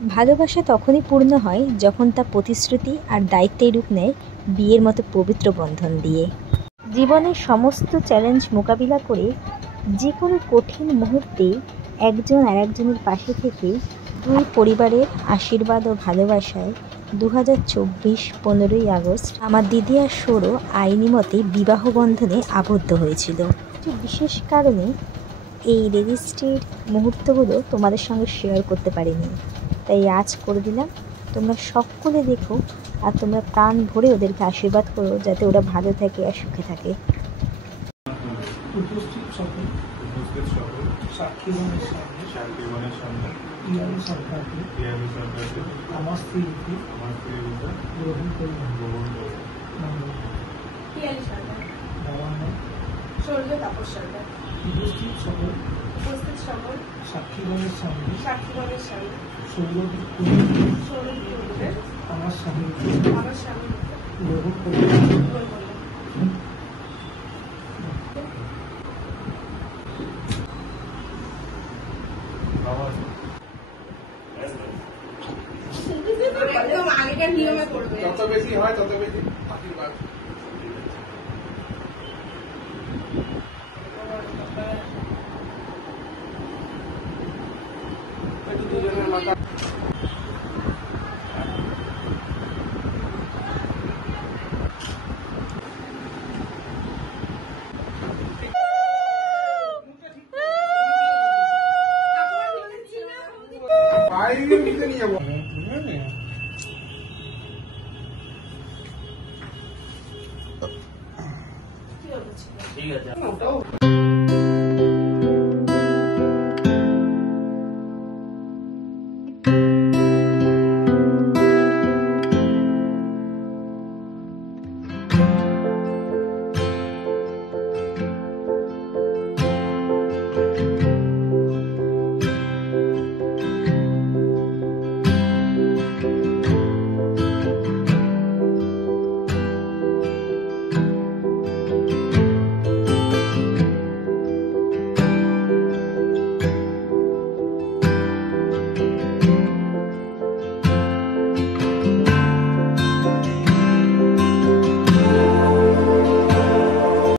ভালোবাসা তখনই পূর্ণ হয় যখন তা প্রতিশ্রুতি আর দায়িত্বের রূপ নেয় বিয়ের মতো পবিত্র বন্ধন দিয়ে। জীবনের সমস্ত চ্যালেঞ্জ মোকাবিলা করে যে কোনো কঠিন মুহূর্তে একজন আর একজনের পাশে থেকে দুই পরিবারের আশীর্বাদ ও ভালোবাসায় 2024 15ই আগস্ট আমার দিদি আর সৌরভ আইনি মতে বিবাহ বন্ধনে আবদ্ধ হয়েছিল। একটি বিশেষ কারণে এই রেজিস্ট্রির মুহূর্তগুলো তোমাদের সঙ্গে শেয়ার করতে পারিনি, তাই আজ করে দিলাম। তোমরা সকলে দেখো আর তোমরা প্রাণ ভরে ওদেরকে আশীর্বাদ করো যাতে ওরা ভালো থাকে আর সুখে থাকে। উপস্থিত সকল সাক্ষীগণের সামনে ইয়ামি সরকারকে আমার স্ত্রীকে গ্রহণ করলাম। উপস্থিত সকল সাক্ষীগণের সামনে সৌরভ আমার স্বামীকে গ্রহণ করলাম। আগেকার নিয়মে করবে, যত বেশি হয় তত বেশি আশীর্বাদ। দুজনের মাথা নিয়ে যাবো। ঠিক আছে।